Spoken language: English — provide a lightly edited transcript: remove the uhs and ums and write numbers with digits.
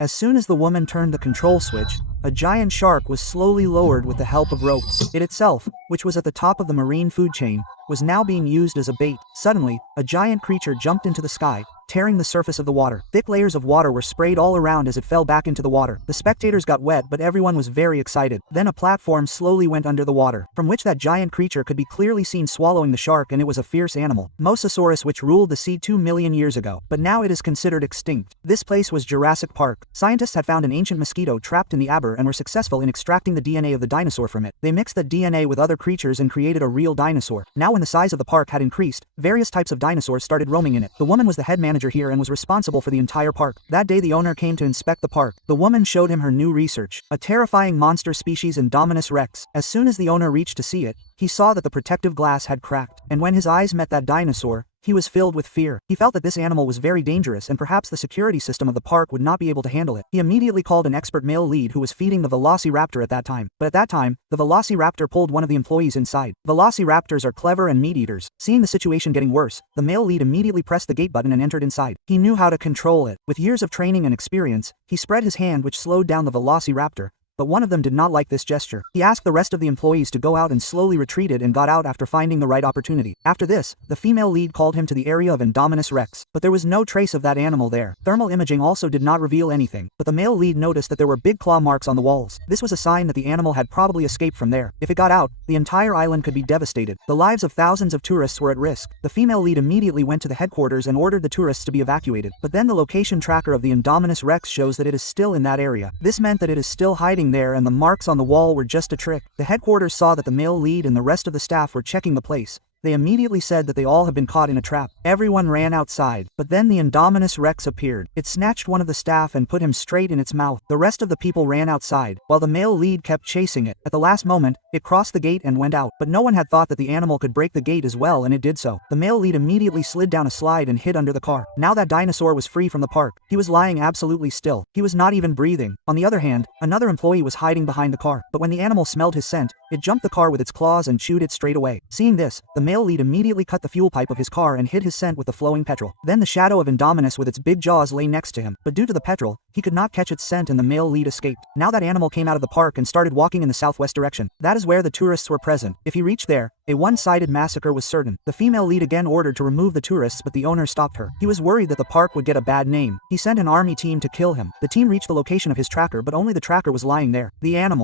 As soon as the woman turned the control switch, a giant shark was slowly lowered with the help of ropes. It itself, which was at the top of the marine food chain, was now being used as a bait. Suddenly, a giant creature jumped into the sky, tearing the surface of the water. Thick layers of water were sprayed all around as it fell back into the water. The spectators got wet, but everyone was very excited. Then a platform slowly went under the water, from which that giant creature could be clearly seen swallowing the shark, and it was a fierce animal. Mosasaurus, which ruled the sea 2 million years ago, but now it is considered extinct. This place was Jurassic Park. Scientists had found an ancient mosquito trapped in the aber and were successful in extracting the DNA of the dinosaur from it. They mixed the DNA with other creatures and created a real dinosaur. Now when the size of the park had increased, various types of dinosaurs started roaming in it. The woman was the head manager here and was responsible for the entire park. That day the owner came to inspect the park. The woman showed him her new research, a terrifying monster species Indominus rex. As soon as the owner reached to see it, he saw that the protective glass had cracked, and when his eyes met that dinosaur, he was filled with fear. He felt that this animal was very dangerous and perhaps the security system of the park would not be able to handle it. He immediately called an expert male lead who was feeding the velociraptor at that time. But at that time, the velociraptor pulled one of the employees inside. Velociraptors are clever and meat eaters. Seeing the situation getting worse, the male lead immediately pressed the gate button and entered inside. He knew how to control it. With years of training and experience, he spread his hand, which slowed down the velociraptor. But one of them did not like this gesture. He asked the rest of the employees to go out and slowly retreated and got out after finding the right opportunity. After this, the female lead called him to the area of Indominus rex, but there was no trace of that animal there. Thermal imaging also did not reveal anything, but the male lead noticed that there were big claw marks on the walls. This was a sign that the animal had probably escaped from there. If it got out, the entire island could be devastated. The lives of thousands of tourists were at risk. The female lead immediately went to the headquarters and ordered the tourists to be evacuated. But then the location tracker of the Indominus rex shows that it is still in that area. This meant that it is still hiding there and the marks on the wall were just a trick. The headquarters saw that the male lead and the rest of the staff were checking the place. They immediately said that they all had been caught in a trap. Everyone ran outside, but then the Indominus rex appeared. It snatched one of the staff and put him straight in its mouth. The rest of the people ran outside, while the male lead kept chasing it. At the last moment, it crossed the gate and went out, but no one had thought that the animal could break the gate as well, and it did so. The male lead immediately slid down a slide and hid under the car. Now that dinosaur was free from the park. He was lying absolutely still. He was not even breathing. On the other hand, another employee was hiding behind the car, but when the animal smelled his scent, it jumped the car with its claws and chewed it straight away. Seeing this, the male lead immediately cut the fuel pipe of his car and hid his scent with the flowing petrol. Then the shadow of Indominus with its big jaws lay next to him, but due to the petrol, he could not catch its scent and the male lead escaped. Now that animal came out of the park and started walking in the southwest direction. That is where the tourists were present. If he reached there, a one-sided massacre was certain. The female lead again ordered to remove the tourists, but the owner stopped her. He was worried that the park would get a bad name. He sent an army team to kill him. The team reached the location of his tracker, but only the tracker was lying there. The animal